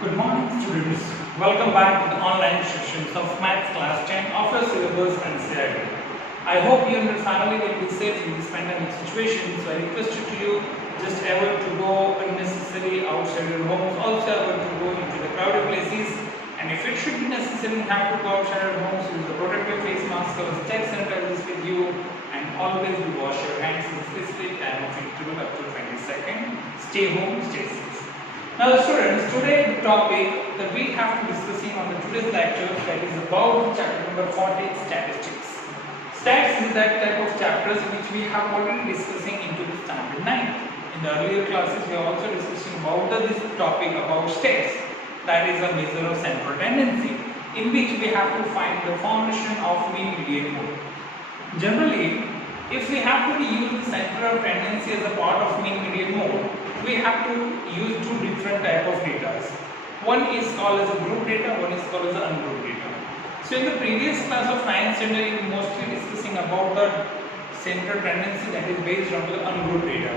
Good morning, students. Welcome back to the online sessions of Maths Class 10 of your syllabus NCERT. I hope you and your family will be safe in this pandemic situation. So I request you just avoid to go unnecessarily outside your homes. Also avoid to go into the crowded places. And if it should be necessary, have to go outside your homes. Use the protective face mask or take sanitizers with you. And always do wash your hands in specific time of interval up to 20 seconds. Stay home, stay safe. Now students, today the topic that we have to discussing on the today's lecture that is about chapter number 40, statistics. Stats is that type of chapters which we have already discussing into the standard 9. In the earlier classes we are also discussing about this topic about stats, that is a measure of central tendency, in which we have to find the formation of mean, median, mode. Generally, if we have to use the central tendency as a part of mean, median, mode, we have to use two different type of data. One is called as a group data, one is called as an ungrouped data. So in the previous class of 9th standard, we were mostly discussing about the central tendency that is based on the ungrouped data,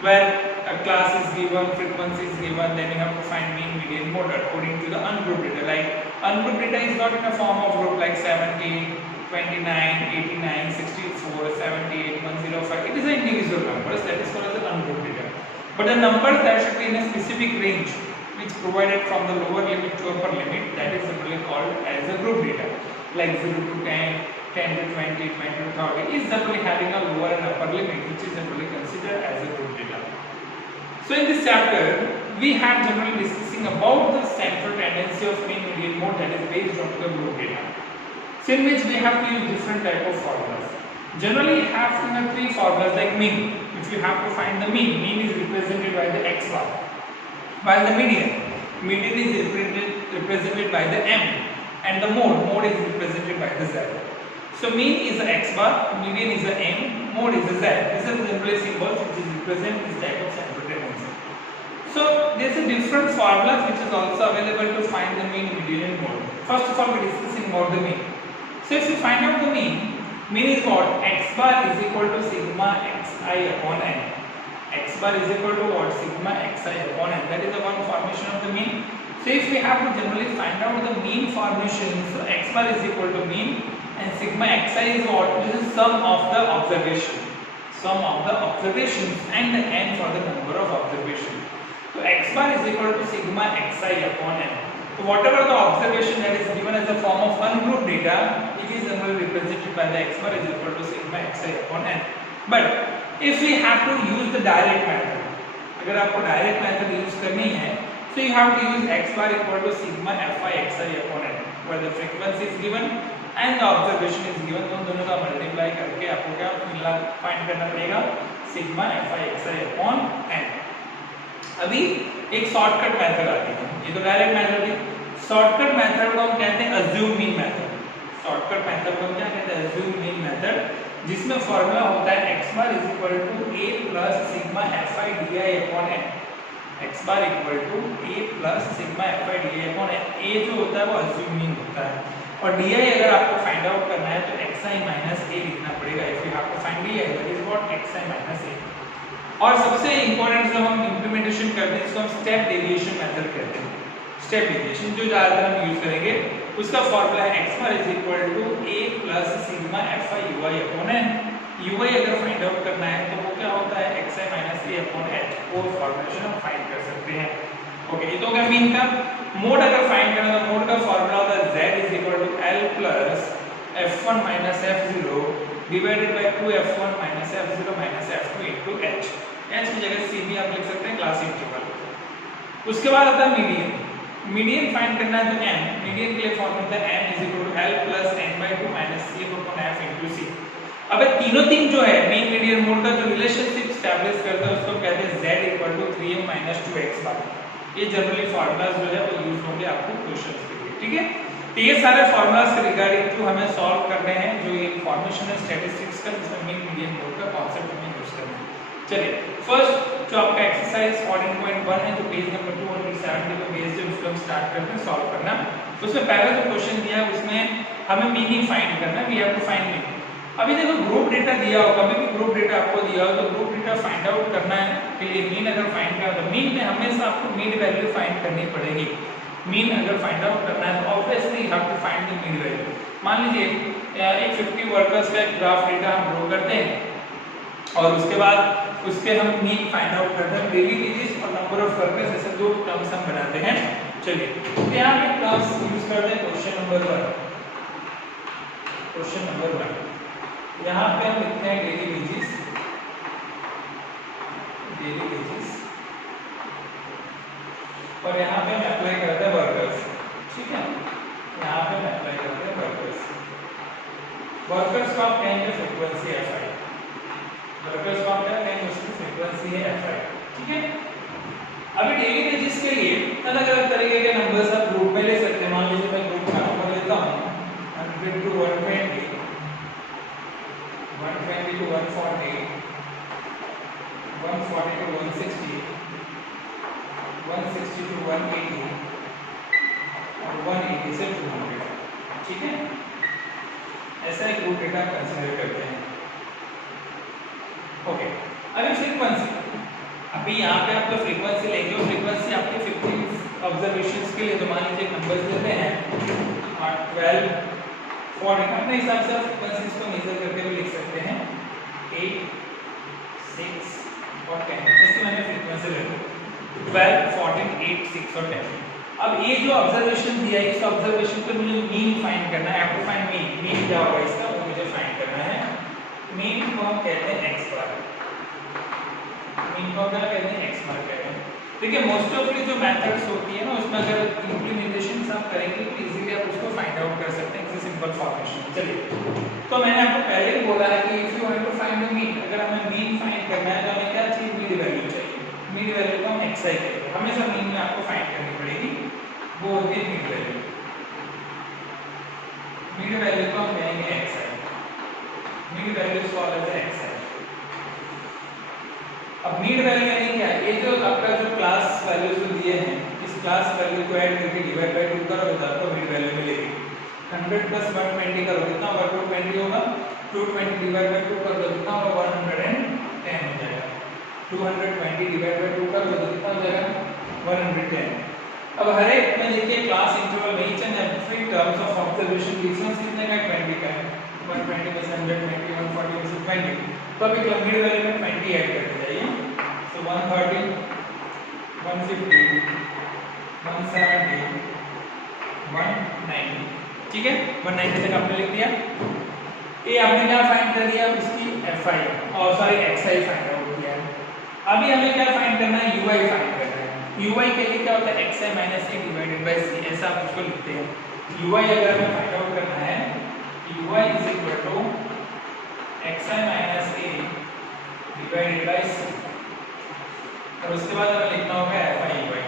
where a class is given, frequency is given, then you have to find mean, median, mode according to the ungrouped data. Like ungrouped data is not in a form of group like 70, 29, 89, 64, 78, 105. It is an individual numbers, that is called as the ungrouped data. But the numbers that should be in a specific range which provided from the lower limit to upper limit, that is simply called as a group data. Like 0 to 10, 10 to 20, 20 to 30 is simply having a lower and upper limit, which is simply considered as a group data. So in this chapter, we have generally discussing about the central tendency of mean, median, mode that is based on the group data. So in which we have to use different type of formulas. Generally have three formulas like mean, which we have to find the mean. Mean is represented by the x bar, while the median is represented by the m, and the mode is represented by the z. So mean is the x bar, median is the m, mode is the z. This is the simply symbols which is represent this type of central tendency. So there is a different formulas which is also available to find the mean, median, and mode. First of all, we are discussing about the mean. So if you find out the mean is what? X bar is equal to sigma xi upon n. X bar is equal to what? Sigma xi upon n. That is the one formation of the mean. So if we have to generally find out the mean formation, so x bar is equal to mean and sigma xi is what? This is sum of the observation. Sum of the observations and the n for the number of observations. So x bar is equal to sigma xi upon n. So whatever the observation that is given as a form of ungrouped data, it is generally represented by the x bar is equal to sigma xi upon n. But if we have to use the direct method, अगर आपको direct method use करनी है, so you have to use x bar equal to sigma fi xi upon n, where the frequency is given and the observation is given. तो दोनों का multiply करके आपको क्या find करना पड़ेगा? Sigma fi xi upon n. अभी एक शॉर्टकट मेथड आती है, ये तो डायरेक्ट मेथड है. शॉर्टकट मेथड को हम कहते हैं assume mean method. Shortcut method को हम क्या कहते हैं? अज्यूम मीन मेथड, जिसमें फॉर्मूला होता है x bar is equal to a plus sigma fi di upon n. x bar equal to a plus sigma fi di upon n. a जो होता है वो अज्यूम मीन होता है, और di अगर आपको फाइंड आउट करना है तो xi माइनस a लिखना पड़ेगा. If you have to find di, that is what xi minus a. और सबसे इंपॉर्टेंट जो हम इंप्लीमेंटेशन करते हैं इसको हम स्टेप डेविएशन मेथड कहते हैं. स्टेप डेविएशन जो ज्यादातर हम यूज करेंगे, उसका फॉर्मूला है x bar is equal to a plus sigma fi ui upon n. ui अगर फाइंड आउट करना है तो वो क्या होता है? xi minus a upon h. वो फॉर्मुलेशन हम फाइंड कर सकते हैं. ओके, ये तो हो गया मीन का. मोड अगर फाइंड करना है तो मोड का फॉर्मूला होता है z is equal to l plus f1 minus f0 divided by 2f1 minus f0 minus f2 into h. h की जगह c भी आप लिख सकते हैं, क्लास इंटरवल. उसके बाद आता है मीडियन. मीडियन फाइंड करना है तो m, मीडियन के लिए फॉर्मूला होता है m is equal to l plus n by 2 minus c upon f into c. अब तीन जो है मीन, मीडियन, मोड का जो रिलेशनशिप एस्टैब्लिश करता है उसको कहते हैं z equal to 3m minus 2x bar. ये जनरली फॉर्मूलाज जो है वो यूज होंगे आपको क्वेश्चंस के लिए. ठीक है, तो ये सारे फॉर्मूलाज के रिगार्डिंग टू हमें सॉल्व करने हैं, जो ये फॉर्मेशन है स्टैटिस्टिक्स का, जिसमें मीन, मीडियन, मोड का कांसेप्ट हमें यूज करना है. चलिए, फर्स्ट जो आपका एक्सरसाइज 14.1 है, जो पेज नंबर 270 पे बेस्ड है, उसको हम स्टार्ट करते हैं सॉल्व करना. उसमें पहला जो क्वेश्चन दिया है उसमें हमें मीन ही फाइंड करना है. We have to find mean. अभी देखो ग्रुप डेटा दिया हो, कभी भी ग्रुप डेटा आपको दिया हो तो ग्रुप डेटा फाइंड आउट करना है के लिए मीन अगर फाइंड करना तो मीन में हमेशा आपको मीन वैल्यू फाइंड करनी पड़ेगी. मीन अगर फाइंड आउट करना है तो obviously you have to find the mean value. मान लीजिए एक 50 वर्कर्स का एक ग्राफ डेटा हम ड्रॉ करते हैं और उसके बाद उसके हम मीन फाइंड आउट करते हैं, डेली वेजेस और नंबर ऑफ वर्कर्स, ऐसे दो टर्म्स हम बनाते हैं। चलिए तो यहाँ पे टर्म्स यूज करते हैं। क्वेश्चन नंबर 1 यहाँ पे हम लिखते हैं डेली वेजेस और यहाँ पे हम अप्लाई करते हैं वर्कर्स। ठीक है, यहाँ पे हम अप्लाई करते हैं वर्कर्स को आप कहेंगे फ्रीक्वेंसी fi, वर्कर्स को आप क्या कहेंगे, उसकी फ्रीक्वेंसी है fi। ठीक है, अभी डेली वेजेस के लिए अलग अलग तरीके के नंबर्स आप ग्रुप में ले सकते हैं। मान लीजिए मैं ग्रुप का नंबर लेता हूँ 100 to 120, 120 to 140, 140 to 160, 160 to 180 और 180 से 200। ठीक है, ऐसा एक ग्रुप डेटा कंसीडर करते हैं। ओके, अभी फ्रीक्वेंसी, अभी यहाँ पे आप तो फ्रीक्वेंसी लेंगे और फ्रीक्वेंसी आपके 15 ऑब्जर्वेशंस के लिए, तो मान लीजिए नंबर्स देते हैं 12, 14, अपने हिसाब से आप फ्रीक्वेंसीज को मेजर करके भी लिख सकते हैं 8, 6 और 10। इसकी मैंने फ्रीक्वेंसी ले ली 12, 14, 8, 6 और 10। अब ये जो ऑब्जर्वेशन दिया है, इस ऑब्जर्वेशन पे मुझे मीन फाइंड करना है। I have to find mean. Mean क्या होगा इसका, वो मुझे फाइंड करना है। मीन को हम कहते हैं x बार, मीन को क्या कहते हैं x बार कहते हैं। देखिए मोस्ट ऑफ जो मेथड्स होती है ना, उसमें अगर इंप्लीमेंटेशन आप करेंगे तो इजीली आप उसको फाइंड आउट कर सकते हैं, इट्स सिंपल फॉर्मेशन। चलिए, तो मैंने आपको पहले ही बोला है कि if you want to find the mean, अगर हमें मीन फाइंड करना है तो हमें क्या चाहिए, मीन वैल्यू चाहिए। मीन वैल्यू को हम xi कहते हैं। हमेशा मीन में आपको फाइंड करनी पड़ेगी, वो होती है मीन वैल्यू। मीन वैल्यू को हम कहेंगे xi, mean value is called as xi। अब मीन वैल्यू यानी क्या है, ये जो आपका जो क्लास वैल्यूज जो दिए हैं, इस क्लास वैल्यू को ऐड करके डिवाइड बाय 2 करोगे तो आपको मीन वैल्यू मिलेगी। 100 प्लस 120 करोगे कितना होगा, 220 होगा। 220 डिवाइड बाय 2 कर दो कितना होगा, 110 हो जाएगा। 220 डिवाइड बाय 2 कर दो तो कितना हो जाएगा, 110। अब हर एक में देखिए क्लास इंटरवल में each and every terms of observation distance कितने का है, 20 का है। 120 में से 120, 140 में से 20, तो अभी मीन वैल्यू में 20 ऐड करते जाइए। सो 130, 150, 170, 190। ठीक है, 190 तक आपने लिख दिया। ये आपने क्या फाइंड कर दिया, उसकी fi और सॉरी xi फाइंड आउट किया है। अभी हमें क्या फाइंड करना है, ui फाइंड करना है। ui के लिए क्या होता है, xi minus a divided by c, ऐसा आप उसको लिखते हैं। ui अगर हमें फाइंड आउट करना है, ui is equal to xi minus a divided by c, और उसके बाद हमें लिखना होगा fi ui।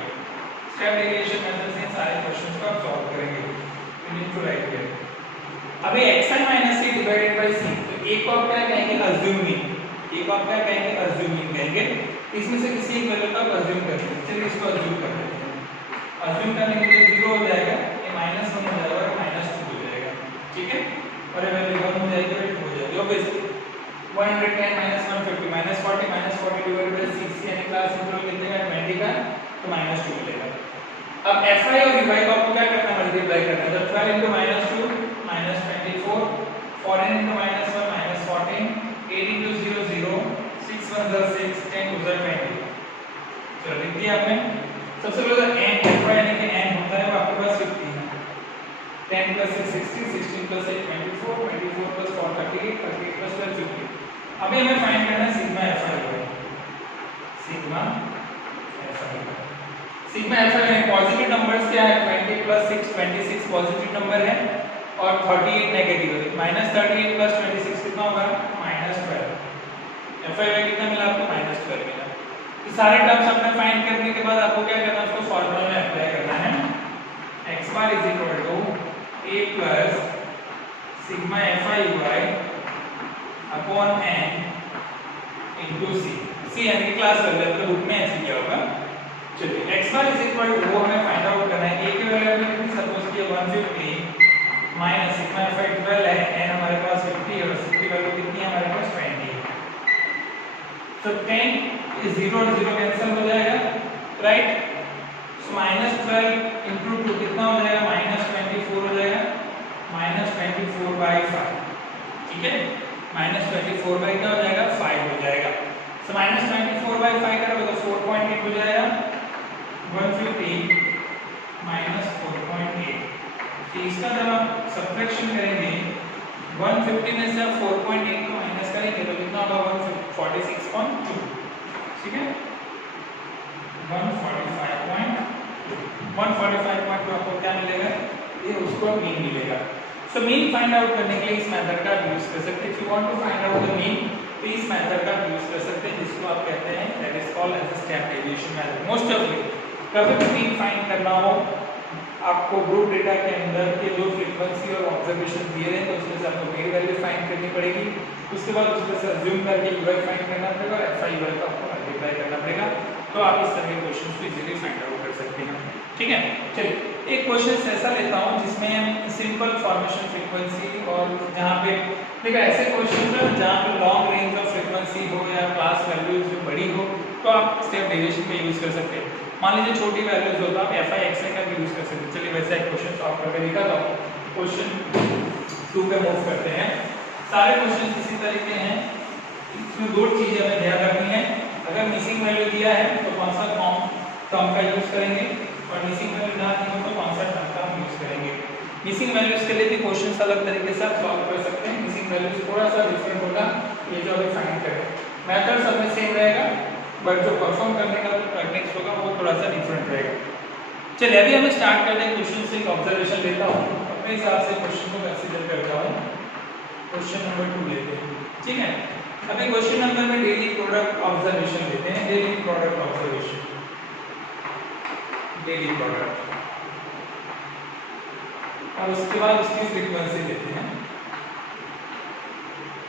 Step derivation method से सारे क्वेश्चंस को आप सॉल्व करेंगे। You need to write here. अभी xi minus a divided by c, तो a को आप क्या कहेंगे, अज्यूमिंग। a को आप क्या कहेंगे, अज्यूमिंग कहेंगे। इसमें से किसी एक वैल्यू को आप अज्यूम करते हैं। चलिए इसको अज्यूम कर लेते हैं। अज्यूम करने के लिए 0 हो जाएगा, ये -1 हो जाएगा और -2 हो जाएगा। ठीक है, और ये वैल्यू 1 हो जाएगी और 2 हो जाएगी। ऑब्वियसली 110 -150 -40 -40 डिवाइडेड बाय 6 यानी क्लास इंटरवल कितने का, 20 का, तो -2 मिलेगा। अब fi और ui को आपको क्या करना है, मल्टीप्लाई करना है। तो 12 into -2 -24, 14 into -1 -14, 8 into 0 0, 6 1 are 6, 10 2 are 20। चलो लिख दिया आपने। सबसे पहले तो n fi यानी कि n होता है वो आपके पास 50 है। 10 plus 6 60, 16 plus 8 24, 24 plus 4 38, 38 plus 12 50। अभी हमें फाइंड करना है sigma fi ui। Sigma fi, sigma fi में पॉजिटिव नंबर्स क्या है, 20 plus 6 26 पॉजिटिव नंबर है और 38 नेगेटिव है। -38 plus 26 कितना होगा, -12। fi कितना मिला आपको, -12 मिला। ये सारे टर्म्स आपने फाइंड करने के बाद आपको क्या करना है, उसको फार्मूला में अप्लाई करना है। x bar is equal to a plus sigma fi ui upon n into c। c यानी क्लास वैल्यू, तो बुक में ऐसे दिया होगा। चलिए x bar is equal to, वो हमें फाइंड आउट करना है। a की वैल्यू हमने कितनी सपोज की है, 150 माइनस सिग्मा fi 12 है, n हमारे पास 50 और c की वैल्यू कितनी है हमारे पास, 20। तो 10 0 और 0 कैंसिल हो जाएगा, राइट। सो -12 into 2 5, ठीक है, -24 बाई क्या हो जाएगा 5 हो जाएगा। सो -24 बाई 5 करोगे तो 4.8 हो जाएगा, 150 -4.8। तो इसका जब आप सब्ट्रैक्शन करेंगे 150 में से आप 4.8 को माइनस करेंगे तो कितना होगा 146.2, ठीक है, 145.2 आपको क्या मिलेगा, ये उसको मीन मिलेगा। सो मीन फाइंड आउट करने के लिए इस मेथड का यूज कर सकते हैं। If you want to find out the mean तो इस मेथड का यूज कर सकते हैं, जिसको आप कहते हैं that is called as a step deviation method. Most of you कभी भी मीन फाइंड करना हो, आपको ग्रुप डेटा के अंदर के जो फ्रीक्वेंसी और ऑब्जर्वेशन दिए हैं तो उसमें से आपको मीन वैल्यू फाइंड करनी पड़ेगी, उसके बाद उसमें से अज्यूम करके यूआई फाइंड करना पड़ेगा और एफआई यूआई को आपको मल्टीप्लाई करना पड़ेगा, तो आप इस तरह के क्वेश्चंस को इजीली फाइंड आउट कर सकते हैं, ठीक है। चलिए एक क्वेश्चन ऐसा लेता हूं जिसमें सिंपल फॉर्मेशन फ्रीक्वेंसी और जहां पे देखो ऐसे क्वेश्चन है जहां पे लॉन्ग रेंज ऑफ फ्रीक्वेंसी हो या क्लास वैल्यूज जो बड़ी हो तो आप स्टेप डेविएशन पे यूज कर सकते हैं। मान लीजिए छोटी वैल्यूज हो तो आप एफ आई एक्स आई का भी यूज कर सकते हैं। चलिए वैसा एक क्वेश्चन सॉल्व करके दिखाता हूं। क्वेश्चन 2 पे मूव करते हैं। सारे क्वेश्चन इसी तरीके हैं, इसमें दो चीजें हमें ध्यान रखनी है। अगर मिसिंग वैल्यू दिया है तो कौन सा टर्म का यूज करेंगे और मिसिंग वैल्यू ना दी हो तो कौन सा टर्म का हम यूज करेंगे। मिसिंग वैल्यूज के लिए भी क्वेश्चंस अलग तरीके से आप सॉल्व कर सकते हैं। मिसिंग वैल्यूज थोड़ा सा डिफरेंट होगा, ये जो अभी फाइंड करें मेथड सब में सेम रहेगा बट जो परफॉर्म करने का टेक्निक्स होगा वो थोड़ा सा डिफरेंट रहेगा। चलिए अभी हम स्टार्ट करते हैं। क्वेश्चन से एक ऑब्जर्वेशन लेता हूं, अपने हिसाब से क्वेश्चन को कंसीडर करता हूं। क्वेश्चन नंबर 2 लेते हैं, ठीक है। अभी क्वेश्चन नंबर में डेली प्रोडक्ट ऑब्जर्वेशन लेते हैं। Daily product observation, daily product, और उसके बाद उसकी फ्रीक्वेंसी लेते हैं।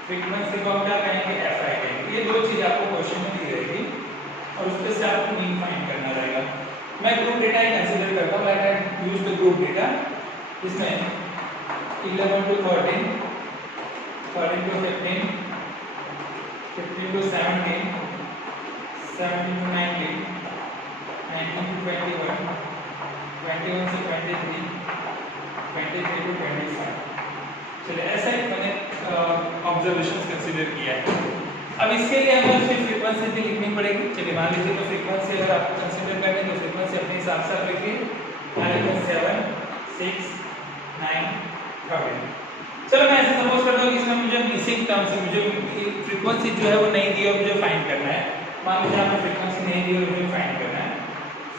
फ्रीक्वेंसी को हम क्या कहेंगे, एफ आई कहेंगे। ये दो चीज आपको क्वेश्चन में दी रहेगी और उसके से आपको मीन फाइंड करना रहेगा। मैं ग्रुप डेटा ही कंसीडर करता हूं, like I use the group data. इसमें 11 to 13, 13 to 15, 15 to 17, 17 to 19, 19 to 21, 21 से 23, 23 to 25। चलिए ऐसा एक मैंने ऑब्जर्वेशंस कंसीडर किया है। अब इसके लिए हमें उसकी फ्रीक्वेंसी भी लिखनी पड़ेगी। चलिए मान लीजिए तो फ्रीक्वेंसी अगर आपको कंसीडर करनी है तो फ्रीक्वेंसी अपने हिसाब से आप लिखिए, 7, 6, 9, 13। चलो मैं ऐसे सपोज करता हूँ कि इसमें मुझे मिसिंग टर्म से मुझे फ्रीक्वेंसी जो है वो नहीं दी और मुझे फाइंड करना है। मान लीजिए आपने फ्रीक्वेंसी नहीं दी और मुझे फाइंड करना है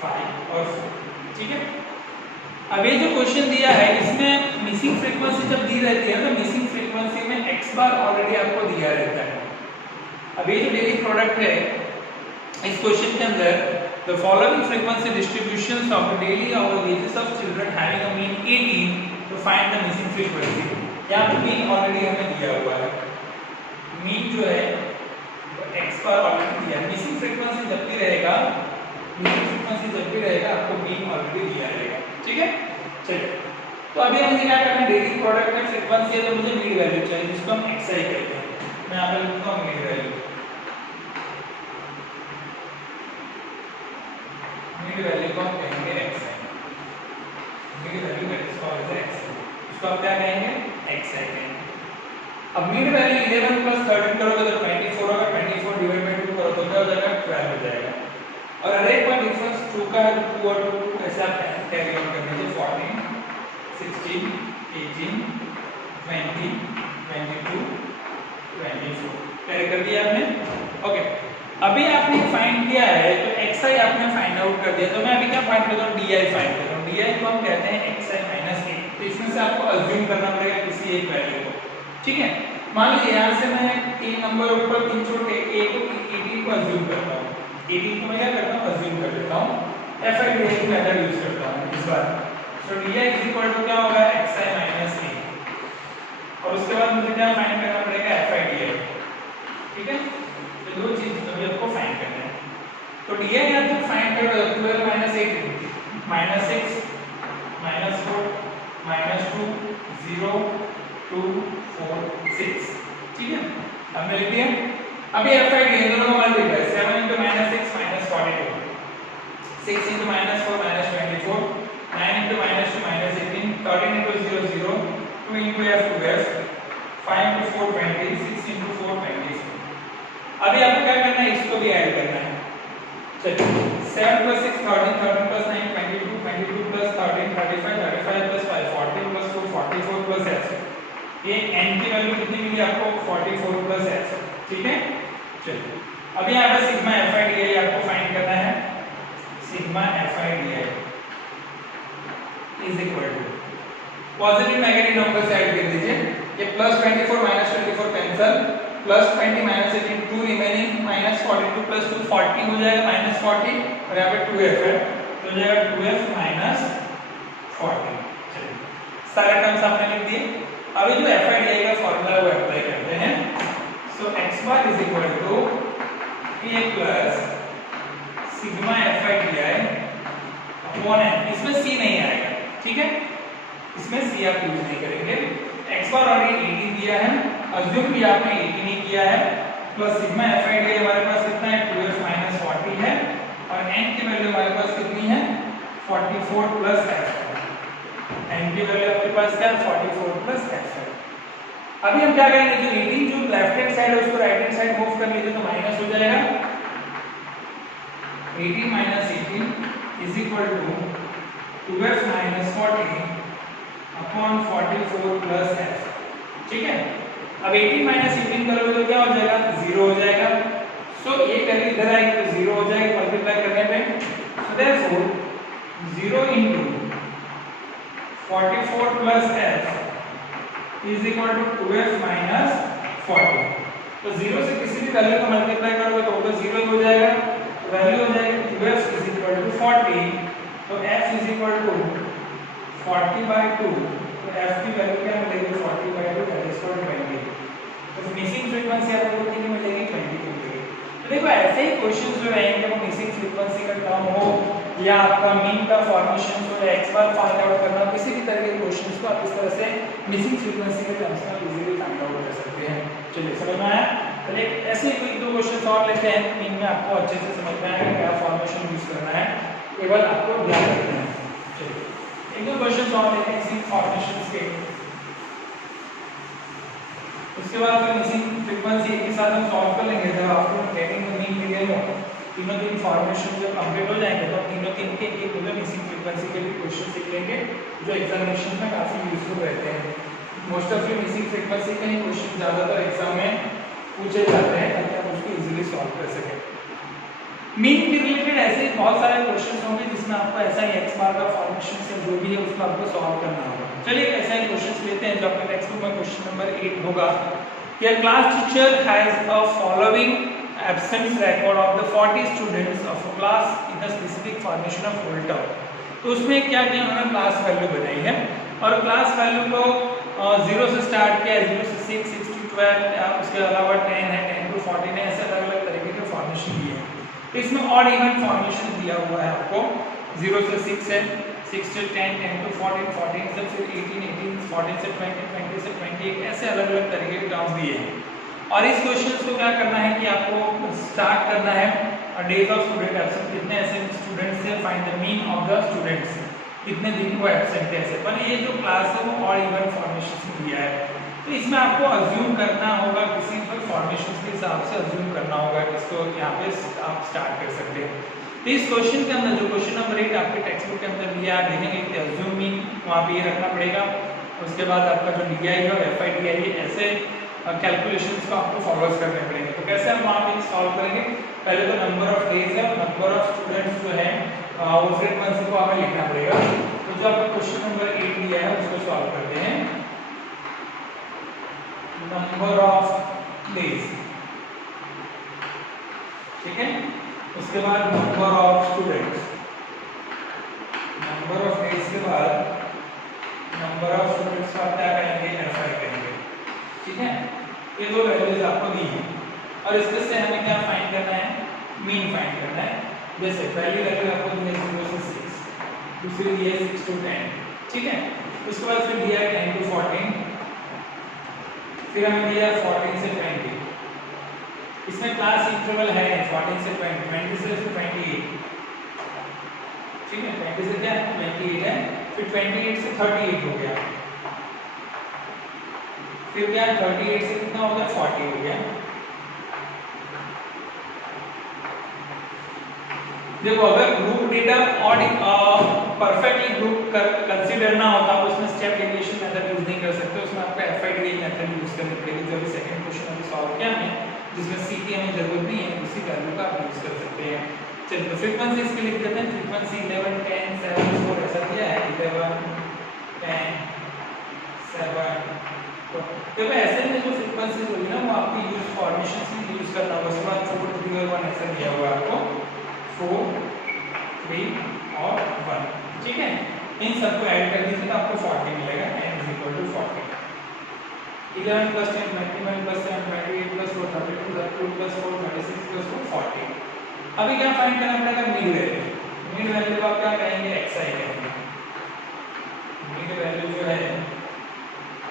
5 और 4, ठीक है। अब ये जो क्वेश्चन दिया है इसमें मिसिंग फ्रीक्वेंसी जब दी रहती है तो मिसिंग फ्रीक्वेंसी में x बार ऑलरेडी आपको दिया रहता है। अब ये जो डेली प्रोडक्ट है इस क्वेश्चन के अंदर the following frequency distributions of daily और ages of children having a mean 18 to find the missing frequency. यहां पे मीन ऑलरेडी हमें दिया हुआ है, मीन जो है x बार ऑलरेडी दिया है। मिसिंग फ्रीक्वेंसी जब भी रहेगा, मिसिंग फ्रीक्वेंसी जब भी रहेगा आपको मीन ऑलरेडी दिया रहेगा, ठीक है। चलिए तो अभी हमें क्या करना है, डेली प्रोडक्ट में फ्रीक्वेंसी है तो मुझे मीन वैल्यू चाहिए जिसको हम xi कहते हैं। मैं यहां पे लिखता हूं मीन वैल्यू, मीन वैल्यू को हम कहेंगे xi, mean value that is called as xi, इसको आप क्या कहेंगे, xi कहेंगे। अब मीन वैल्यू 11 + 13 करोगे तो 24 होगा, 24 डिवाइड बाय 2 करो तो क्या हो जाएगा, 12 हो जाएगा। और हर एक बार डिफरेंस 2 का 2 और 2 ऐसा कैरी ऑन कर दीजिए, 14, 16, 18, 20, 22, 24 कैरी कर दिया आपने। ओके अभी आपने फाइंड किया है तो xi आपने फाइंड आउट कर दिया, तो मैं अभी क्या फाइंड करता हूँ, di फाइंड करता हूँ। di को हम कहते हैं xi - 1, तो इसमें से आपको अज्यूम करना पड़ेगा किसी एक वैल्यू को, ठीक है। मान लीजिए यहाँ से मैं 3 नंबर ऊपर 3 छोड़ के a को 18 को अज्यूम करता हूँ, 18 को मैं क्या करता हूँ, अज्यूम कर लेता हूँ, fi di की मेथड यूज करता हूँ इस बार। तो di क्या होगा, xi - 1, और उसके बाद मुझे क्या फाइंड करना पड़ेगा, fi di, ठीक है। तो दो चीज अभी आपको फाइंड करना है। तो di आप जब फाइंड करोगे 12 - 8 -6 -4 -2 0 2 4 6, ठीक है। हमने लिख दिया। अभी fi di दोनों को multiply 7 * -6 -42, 6 * -4 -24, 9 * -2 -18, 13 * 0 0, 2 * f 2f, 5 into 4 20, 6 into 4 24। अभी आपको क्या करना है, इसको भी ऐड करना है। चलिए 7 plus 6 13, 13 plus 9 22, 22 plus 13 35, 35 plus 5 40 plus 4 44 plus s। ये n की वैल्यू कितनी मिली आपको, 44 plus s। ठीक है, चलिए अब यहाँ पे सिग्मा fi di आपको फाइंड करना है। Sigma fi di is equal to positive negative number से ऐड कर दीजिए। ये plus 24 minus 24 cancel, plus 20 minus 18 2 remaining, minus 42 plus 2 40 हो जाएगा, माइनस 40 और यहाँ पे 2f है तो हो जाएगा 2f माइनस 40। चलिए सारे टर्म्स आपने लिख दिए। अभी जो fi di का फॉर्मूला वो अप्लाई करते हैं। So x bar is equal to a plus sigma fi di upon n। इसमें c नहीं आएगा, ठीक है, इसमें c आप यूज नहीं करेंगे। x बार ऑलरेडी 18 दिया है, अज्यूम भी आपने 18 ही किया है, प्लस सिग्मा fi di हमारे पास कितना है, 2f माइनस 40 है और n की वैल्यू हमारे पास कितनी है, 44 प्लस f। n की वैल्यू आपके पास क्या है, 44 प्लस f है। अभी हम क्या करेंगे, जो 18 जो लेफ्ट हैंड साइड है उसको राइट हैंड साइड मूव कर लीजिए तो माइनस हो जाएगा। 18 minus 18 is equal to 2f minus 40 upon 44 plus f। ठीक है, अब 18 माइनस 18 करोगे तो क्या हो जाएगा, 0 हो जाएगा। सो ये वैल्यू इधर आएगी तो 0 हो जाएगी मल्टीप्लाई करने पे। So therefore 0 into 44 plus f is equal to 2f minus 40। तो 0 से किसी भी वैल्यू को मल्टीप्लाई करोगे तो वो 0 ही हो जाएगा, वैल्यू हो जाएगी 2f इज इक्वल टू 40। तो f इज इक्वल टू 40/2, तो f की वैल्यू क्या मिलेगी, 40/2 दैट इज 20। तो मिसिंग फ्रीक्वेंसी आपको कितनी मिलेगी, 20 की मिलेगी। तो देखो ऐसे ही क्वेश्चंस जो रहेंगे वो मिसिंग फ्रीक्वेंसी का टर्म हो या आपका मीन का फॉर्मेशन हो या x बार फाइंड आउट करना, किसी भी तरह के क्वेश्चंस को आप इस तरह से मिसिंग फ्रीक्वेंसी के टर्म्स में इजीली फाइंड आउट कर सकते हैं। चलिए समझ में आया। चलिए ऐसे ही कोई दो क्वेश्चंस और लेते हैं, मीन में आपको अच्छे से समझ में आएगा क्या फॉर्मेशन यूज करना है, केवल आपको ध्यान रखना है। चलिए एक दो क्वेश्चन सॉल्व लेते हैं इसी फॉर्मेशंस के। उसके बाद फिर मिसिंग फ्रीक्वेंसी एक के साथ हम सॉल्व कर लेंगे। जब after getting the mean period हो तीनों तीन फॉर्मेशन जब कंप्लीट हो जाएंगे तो तीनों तीन के एक मिसिंग फ्रीक्वेंसी के भी क्वेश्चन सीख लेंगे जो एग्जामिनेशन में काफी यूजफुल रहते हैं। Most of the missing frequency के ही क्वेश्चन ज्यादातर एग्जाम में पूछे जाते हैं ताकि आप उसको इजीली सॉल्व कर सकें। मीन के रिलेटेड ऐसे बहुत सारे क्वेश्चंस होंगे जिसमें आपको ऐसा ही x बार का फॉर्मेशन से जो भी है उसको आपको सॉल्व करना होगा। चलिए ऐसा ही क्वेश्चंस लेते हैं जो आपके टेक्स्ट बुक में क्वेश्चन नंबर 8 होगा कि a class teacher has a following absence record of the 40 students of a class in a specific formation of whole term। तो उसमें क्या किया उन्होंने, क्लास वैल्यू बनाई है और क्लास वैल्यू को 0 से स्टार्ट किया, 0 से 6, 6 to 12, उसके अलावा 10 है, 10 to 14 है, ऐसे अलग अलग तरीके के फॉर्मेशन दिए हैं। तो इसमें ऑड इवन फॉर्मेशन दिया हुआ है आपको, 0 से 6 है, 6 से 10, 10 to 14, 14 से फिर 18, 18, 14 से 20, 20 से 28, ऐसे अलग अलग तरीके के टर्म्स दिए हैं। और इस क्वेश्चन को क्या करना है कि आपको स्टार्ट करना है डेज ऑफ स्टूडेंट एब्सेंट, कितने ऐसे स्टूडेंट्स हैं, find the mean of the students, कितने दिन वो एब्सेंट है ऐसे। पर ये जो क्लास है वो ऑड इवन फॉर्मेशन से दिया है तो इसमें आपको अज्यूम करना होगा, किसी पर फॉर्मेशन के हिसाब से अज्यूम करना होगा, इसको यहाँ पे आप स्टार्ट कर सकते हैं। तो इस क्वेश्चन के अंदर जो क्वेश्चन नंबर 8 आपके टेक्स्ट बुक के अंदर दिया आप देखेंगे कि अज्यूम मीन वहाँ पे ये रखना पड़ेगा। उसके बाद आपका जो DI है और FI DI ऐसे कैलकुलेशंस को आपको फॉलोअर्स करने पड़ेंगे। तो कैसे हम वहाँ पे सॉल्व करेंगे, पहले तो नंबर ऑफ डेज है और नंबर ऑफ स्टूडेंट्स जो है वो फ्रीक्वेंसी को हमें लिखना पड़ेगा। तो जो आपको क्वेश्चन नंबर 8 दिया है उसको सॉल्व करते हैं। नंबर ऑफ डेज, ठीक है, उसके बाद number of students, number of days के बाद नंबर ऑफ स्टूडेंट्स का क्या करेंगे, FI करेंगे, ठीक है। ये दो वैल्यूज आपको दी है और इसमें से हमें क्या फाइंड करना है, मीन फाइंड करना है। जैसे पहली वैल्यू आपको दी है 0 से 6, दूसरी दी है 6 to 10, ठीक है। उसके बाद फिर दिया है 10 to 14, फिर हमें दिया 14 से 20। इसमें क्लास इंटरवल है 14 से 20, 20 से 28, ठीक है, 20 से क्या 28 है, फिर 28 से 38 हो गया, फिर क्या 38 से कितना हो गया 40 हो गया। देखो अगर ग्रुप डेटा और परफेक्टली ग्रुप कंसीडर ना होता आप उसमें स्टेप डेविएशन मेथड यूज नहीं कर सकते, उसमें आपको FIDA मेथड यूज करनी पड़ेगी। जो अभी सेकंड क्वेश्चन अभी सॉल्व किया हमने जिसमें C की हमें जरूरत नहीं है, उसी वैल्यू का आप यूज कर सकते हैं। चलिए तो फ्रीक्वेंसी इसके लिख देते हैं। फ्रीक्वेंसी 11 10 7 4 ऐसा दिया है 11 10 7 तो देखो ऐसे में जो फ्रीक्वेंसी होगी ना वो आपकी यूज फॉर्मेशंस में यूज करना होगा। उसके बाद 4 3 और 1 ऐसा दिया हुआ आपको 4 3 और 1 ठीक है। इन सबको ऐड कर दीजिए तो आपको 40 मिलेगा। n = 40 11 + 10 21 + 7 28 + 4 32 32 + 4 36 + 4 40। अभी क्या फाइंड करना पड़ेगा मिड वैल्यू। मिड वैल्यू को आप क्या कहेंगे xi कहेंगे। मिड वैल्यू जो है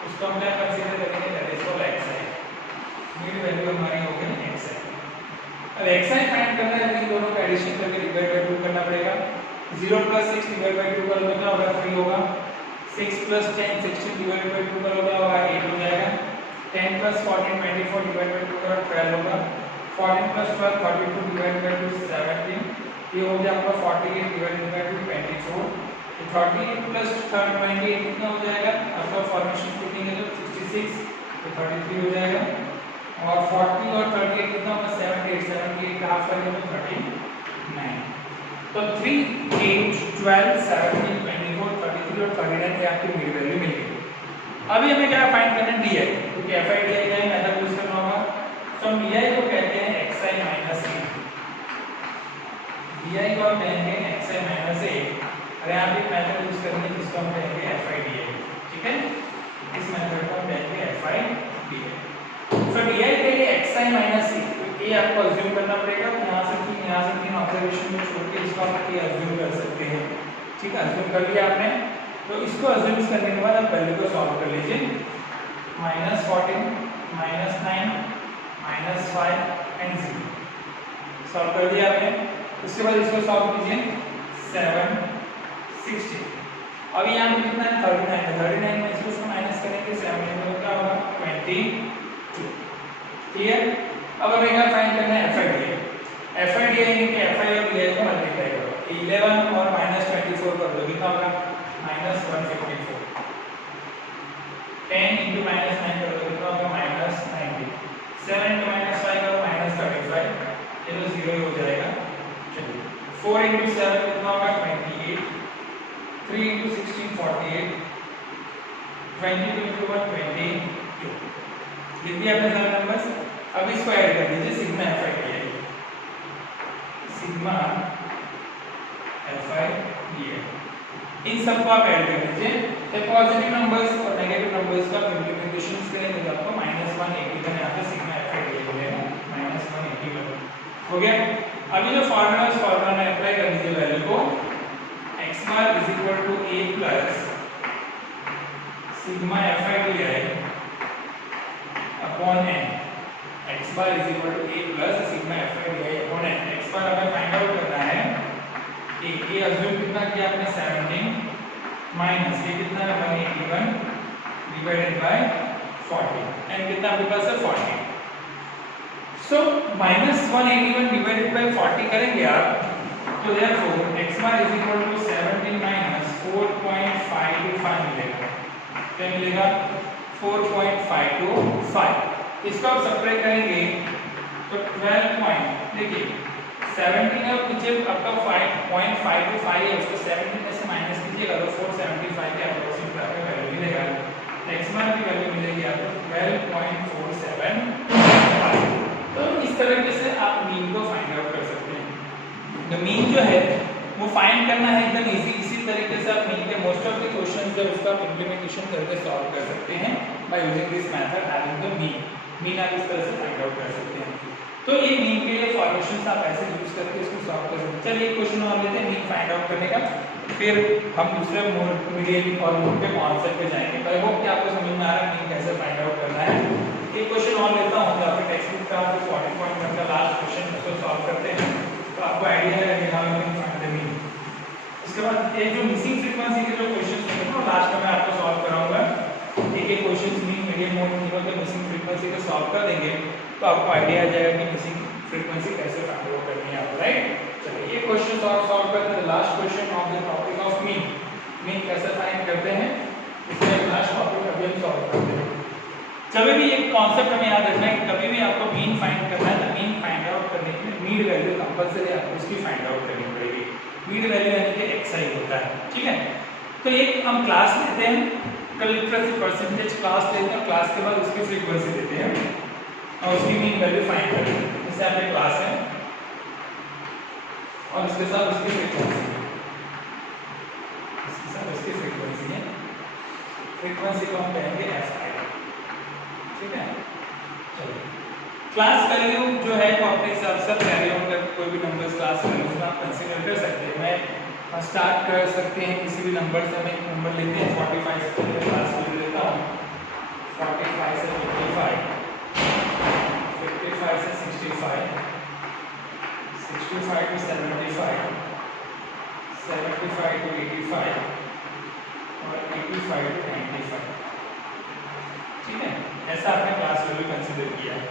उसको हम क्या कंसीडर करेंगे that is called xi। Mid value हमारी हो गई xi। अब xi फाइंड करना है तो इन दोनों का एडिशन करके डिवाइड बाय 2 करना पड़ेगा। 0 + 6 डिवाइड बाय 2 करोगे तो होगा 3 होगा। 6 + 10 16 डिवाइड बाय 2 करोगे होगा 8 हो जाएगा। 10 + 14 24 डिवाइड बाय 2 करोगे 12 होगा। 14 + 12 42 डिवाइड बाय 2 17। ये हो गया आपका 48 डिवाइड बाय 2 24। 38 + 28 कितना हो जाएगा आपका फॉर्मेशन लिखेंगे तो 66 तो 33 हो जाएगा। और 40 और 38 कितना होगा 78 78 का हाफ करेंगे तो 39। तो 3 8 12 17 24 33 और 39 ये आपकी मिड वैल्यू मिल गई। अभी हमें क्या फाइंड करना है DI, क्योंकि FIDA का मेथड यूज करना होगा। तो हम DI को कहते हैं xi - a। DI को हम कहेंगे xi - a और यहाँ पे मेथड यूज करेंगे जिसको हम कहेंगे FIDA ठीक है। इस मेथड को हम कहेंगे FIDA। तो DI के लिए xi - c तो ये आपको अज्यूम करना पड़ेगा। यहाँ से तीन ऑब्जर्वेशन में छोड़ के इसको आप ये अज्यूम कर सकते हैं ठीक है। अज्यूम कर लिया आपने तो इसको अज्यूम करने के बाद आप वैल्यू को सॉल्व कर लीजिए। -14 -9 -5 एंड 0 सॉल्व कर दिया आपने। उसके बाद इसको सॉल्व कीजिए 7 16। अब यहाँ पे कितना है 39 है। 39 में इसको माइनस करेंगे 7 में क्या होगा 22 क्लियर। अब हमें क्या फाइंड करना है FIDA। FIDA यानी कि FI और DI को मल्टीप्लाई करो। 11 और -24 कर दो कितना होगा -154। 10 × -9 कर दो कितना होगा -90। 7 × -5 करो -35 ये तो 0 ही हो जाएगा। चलिए 4 × 7 कितना होगा 28। 3 × 16 48। 22 × 1 22 लिख दिया आपने सारे नंबर्स। अब इसको ऐड कर दीजिए सिग्मा FIDA। सिग्मा FIDA इन सबको आप ऐड कर दीजिए। तो पॉजिटिव नंबर्स और नेगेटिव नंबर्स का मल्टीप्लिकेशन करेंगे तो आपको -181 यहाँ पे सिग्मा FIDA मिलेगा -181 हो गया। अभी जो फार्मूला में अप्लाई कर दीजिए वैल्यू को x bar = a sigma FIDA upon n। x bar = a sigma FIDA upon n। x bar हमें फाइंड आउट करना है। ये अज्यूम कितना किया आपने 17 माइनस ये कितना है 181 डिवाइडेड बाय 40 n कितना आपके पास है 40। सो -181 डिवाइडेड बाय 40 करेंगे आप तो therefore x bar = 17 माइनस 4.525 मिलेगा। क्या मिलेगा 4.525। इसको आप सब्ट्रैक्ट करेंगे तो 12 पॉइंट देखिए 17 है और नीचे आपका 5.525 है उसको 17 में से माइनस कीजिएगा तो 475 के अप्रोक्सीमेट आपको वैल्यू मिलेगा। x bar की वैल्यू मिलेगी आपको 12.475। तो इस तरीके से आप मीन को फाइंड आउट कर सकते हैं। तो मीन जो है वो फाइंड करना है एकदम इसी तरीके से आप मीन के मोस्ट ऑफ द क्वेश्चंस जो उसका आप इंप्लीमेंटेशन करके सॉल्व कर सकते हैं by using this method having the mean आप इस तरह से फाइंड आउट कर सकते हैं। तो ये मीन के लिए फॉर्मेशंस आप ऐसे यूज करके इसको सॉल्व कर सकते हैं। चलिए एक क्वेश्चन और लेते हैं मीन फाइंड आउट करने का, फिर हम दूसरे मीडियन और मोड पे कॉन्सेप्ट पे जाएंगे। आई होप कि आपको समझ में आ रहा है मीन कैसे फाइंड आउट करना है। एक क्वेश्चन और लेता हूं जो आपके टेक्स्ट बुक का 40.1 का लास्ट क्वेश्चन उसको सॉल्व करते हैं तो आपको आईडिया लगेगा how you can find the mean. इसके बाद एक जो मिसिंग फ्रीक्वेंसी के जो क्वेश्चंस होंगे ना लास्ट में मैं आपको सॉल्व कराऊंगा। एक questions mean median mode mean solve कर देंगे तो आपको आइडिया आ जाएगा कि मिसिंग फ्रीक्वेंसी कैसे फाइंड आउट करनी है आपको, राइट। चलिए ये क्वेश्चन सॉल्व करते हैं। Last question of the topic of mean कैसे फाइंड करते हैं, इसलिए लास्ट टॉपिक अभी हम सॉल्व करते हैं। कभी भी एक कॉन्सेप्ट हमें याद रखना है कि कभी भी आपको मीन फाइंड करना है तो मीन फाइंड आउट करने के लिए मीन वैल्यू कंपलसरी आपको उसकी फाइंड आउट करनी पड़ेगी। मीन वैल्यू यानी कि xi होता है, ठीक है। तो एक हम क्लास लेते हैं, लिटरेसी परसेंटेज क्लास लेते हैं, क्लास के बाद उसकी फ्रीक्वेंसी देते हैं और उसकी मीन वैल्यू फाइंड करते हैं। जैसे आपके क्लास है और उसके साथ उसकी फ्रीक्वेंसी है, इसके साथ उसकी फ्रीक्वेंसी है, फ्रीक्वेंसी को हम कहेंगे fi, ठीक है। चलिए क्लास वैल्यू जो है वो अपने हिसाब से कैरी आउट करके कोई भी नंबर्स क्लास वैल्यूज आप कंसीडर कर सकते हैं। मैं स्टार्ट कर सकते हैं किसी भी नंबर से, मैं एक नंबर लेते हैं 45 से पहले क्लास वैल्यू लेता हूं 45 से 55, 55 से 65, 65 to 75, 75 to 85 और 85 to 95, ठीक है। ऐसा आपने क्लास वैल्यू कंसीडर किया है।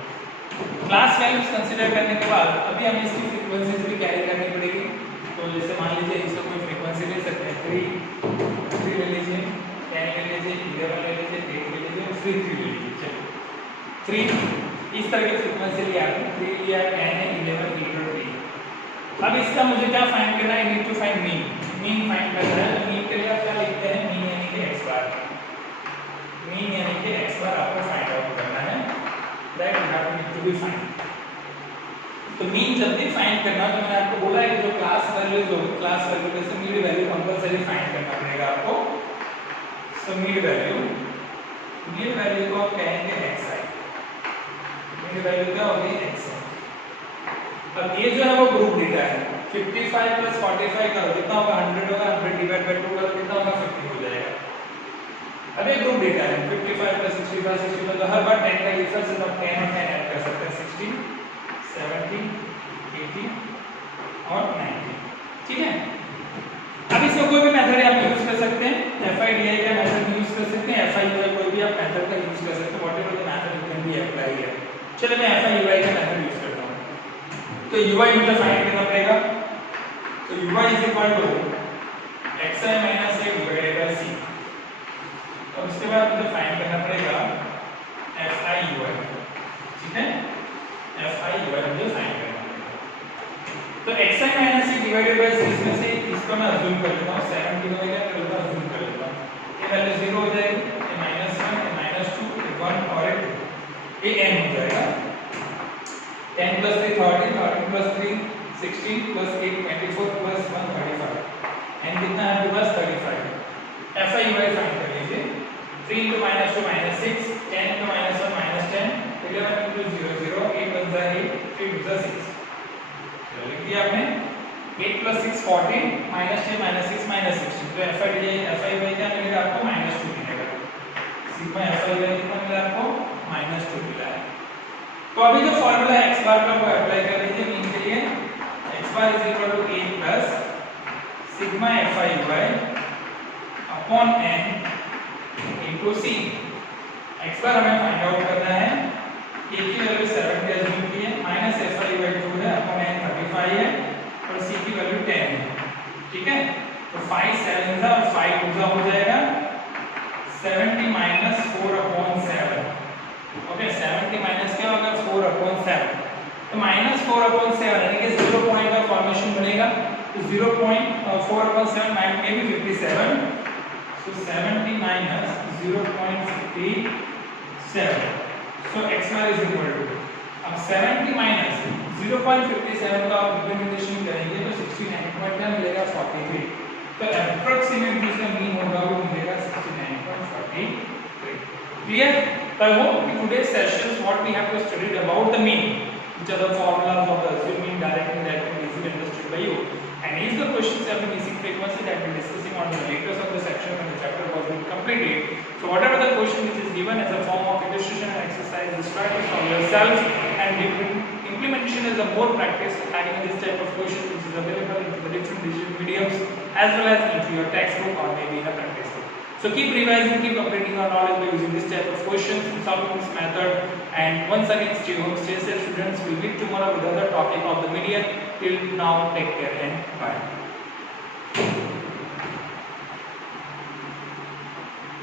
क्लास वैल्यूज कंसीडर करने के बाद अभी हमें इसकी फ्रीक्वेंसीज भी कैरी करनी पड़ेगी। तो जैसे मान लीजिए इसको कोई फ्रीक्वेंसी ले सकते हैं 3 ले लीजिए, 10 ले लीजिए, 11 ले लीजिए, 8 ले लीजिए, 3 ले लीजिए। चलिए 3 इस तरह की फ्रीक्वेंसी लिया आपने, 3 लिया, 10 है, 11, 8 और 3। अब इसका मुझे क्या फाइंड करना है, need to find mean find करना है। तो मीन के लिए आप क्या लिखते हैं, मीन यानी कि x बार, मीन यानी कि x बार आपको फाइंड आउट करना है, right. You have to be find. तो मीन जब भी फाइंड करना, तो मैंने आपको बोला है कि जो क्लास वैल्यूज हो, क्लास वैल्यू में से मीन वैल्यू कंपलसरी फाइंड करना पड़ेगा आपको। सो मीन वैल्यू को आप कहेंगे xi, मीन वैल्यू क्या होगी xi। अब ये जो है वो ग्रुप डेटा है, 55 प्लस 45 करो कितना होगा, 100 होगा, 100 डिवाइड बाय 2 करो कितना होगा, 50 हो जाएगा। अब ये ग्रुप डेटा है 55 प्लस 65, 65 तो हर बार 10 का डिफरेंस है, तो आप 10 और 10 ऐड कर सकते हैं, 60, 70, 80 और 90, ठीक है। अब इसमें कोई भी मेथड आप यूज कर सकते हैं, FIDI का मेथड यूज कर सकते हैं, FIUI कोई भी आप मेथड का यूज कर सकते हैं, whatever the method you can be apply है। चलिए मैं FIUI का मेथड यूज करता हूं। तो UI मुझे फाइंड करना पड़ेगा, तो UI is equal to xi minus a divided by c। और उसके बाद मुझे फाइंड करना पड़ेगा FIUI, ठीक है, FIUI मुझे फाइंड करना पड़ेगा। तो xi minus c divided by c, इसमें से इसको मैं अज्यूम कर लेता हूं, 70 को क्या कर लेता हूं, अज्यूम कर लेता हूं। ये वैल्यू 0 हो जाएगी, ये -1, ये -2, ये 1 और ये n हो जाएगा। 10 plus 3 13, 13 plus 3 16 plus 8 24 plus 1 35, n कितना है आपके पास 35। FIUI फाइंड कर लीजिए, 3 into -2 -6, 10 into -1 -10, 11 into 0 0, 8 1 जा 8, 3 2 जा 6। चलो लिख दिया आपने, 8 plus 6 14, -10 -6 -16। तो FIUI क्या मिलेगा आपको, -2 मिलेगा। सिग्मा FIUI कितना मिला आपको, -2 मिला है। तो अभी जो फार्मूला है x बार का वो अप्लाई कर लीजिए मीन के लिए, x bar is equal to a plus sigma FIUI upon n into c। x bar हमें फाइंड आउट करना है, a की वैल्यू 70 अज्यूम की है, माइनस FIUI 2 है, अपॉन n 35 है और c की वैल्यू 10 है, ठीक है। तो 5 7 था और 5 2 हो जाएगा 70 माइनस 4 अपॉन 7। ओके 70 माइनस क्या होगा, 4 अपॉन 7। तो -4 अपॉन 7 यानी कि 0 पॉइंट का फॉर्मेशन बनेगा। तो 0.4 upon 7 might may be 57। So 70 minus 0.57। So x bar is equal to, अब 70 माइनस 0.57 का आप इंप्लीमेंटेशन करेंगे तो 69 का मिलेगा 43। तो अप्रोक्सीमेट जिसका मीन होगा वो मिलेगा 69.43। Clear? So I hope in today's sessions what we have to study about the mean, which are the formulas of the assumed mean, direct mean that can be easily understood by you. And these are the questions of the missing frequency that we are discussing on the latest of the section when the chapter was being completed. So whatever the question which is given as a form of illustration and exercise, just try it from yourself, and implementation is a more practice having this type of question which is available in the different digital mediums as well as into your textbook or maybe in a practice book. So keep revising, keep updating your knowledge by using this type of questions, solving this method. And once again, stay home, stay safe, students. We'll meet tomorrow with another topic of the median. Till now, take care and bye.